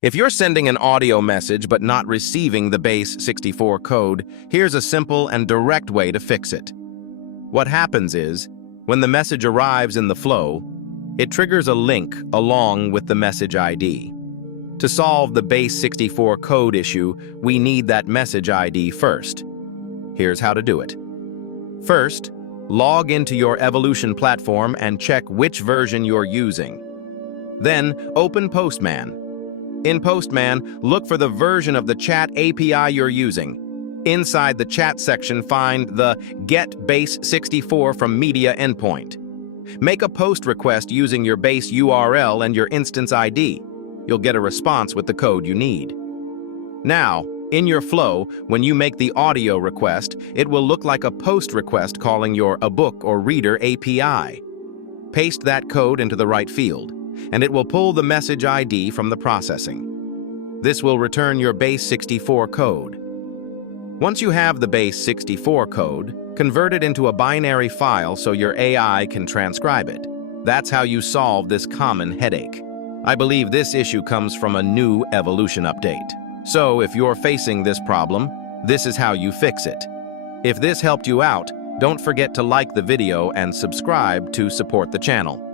If you're sending an audio message but not receiving the Base64 code, here's a simple and direct way to fix it. What happens is, when the message arrives in the flow, it triggers a link along with the message ID. To solve the Base64 code issue, we need that message ID first. Here's how to do it. First, log into your Evolution platform and check which version you're using. Then, open Postman. In Postman, look for the version of the chat API you're using. Inside the chat section, find the Get Base64 from Media endpoint. Make a post request using your base URL and your instance ID. You'll get a response with the code you need. Now, in your flow, when you make the audio request, it will look like a post request calling your A Book or Reader API. Paste that code into the right field, and it will pull the message ID from the processing. This will return your Base64 code. Once you have the Base64 code, convert it into a binary file so your AI can transcribe it. That's how you solve this common headache. I believe this issue comes from a new Evolution update. So if you're facing this problem, this is how you fix it. If this helped you out, don't forget to like the video and subscribe to support the channel.